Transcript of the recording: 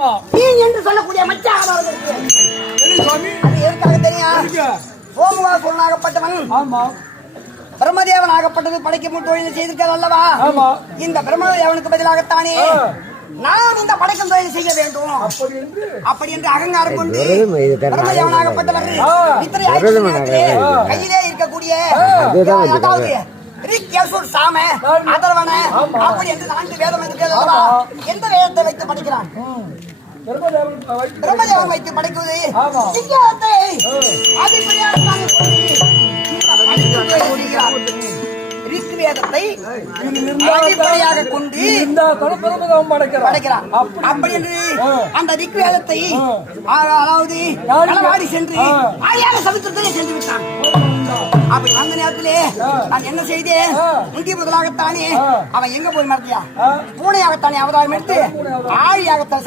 என்று சொல்லக்கூடிய மச்சாக அது எதுக்காக தெரியும்? சோமுகா சொன்னாகப்பட்டவன் பிரம்மதேவன் ஆகப்பட்டது படைக்கும் தொழில் செய்திருக்கிறார் அல்லவா? இந்த பிரம்மதேவனுக்கு பதிலாகத்தானே நான் இந்த படைக்கும் தொழில் செய்ய வேண்டும் அப்படி என்று அகங்காரம் கொண்டு பிரம்மதேவனாகப்பட்டவர் கையிலே இருக்கக்கூடிய சாம அதர்வன அப்படி என்று 4 வேதம் இருக்கிறதா? எந்த வேதத்தை வைத்து படிக்கிறான்? பிரம்மதேவன் வைத்து படைக்குவது சிங்கத்தை ரிக்வேதத்தை அடிப்படையாக கொண்டு படைக்கிறான். அப்படி என்று அந்த ரிக்வேதத்தை அதாவது களவாடி சென்று ஆயாக சமுத்திரத்திலே சென்று விட்டான். அப்படி வந்த நேரத்திலே நான் என்ன செய்தேன்? முந்தைய முதலாகத்தானே அவன் எங்க போய் மறந்தியா? பூனையாகத்தானே அவதாரம் எடுத்து ஆழியாகத்தான்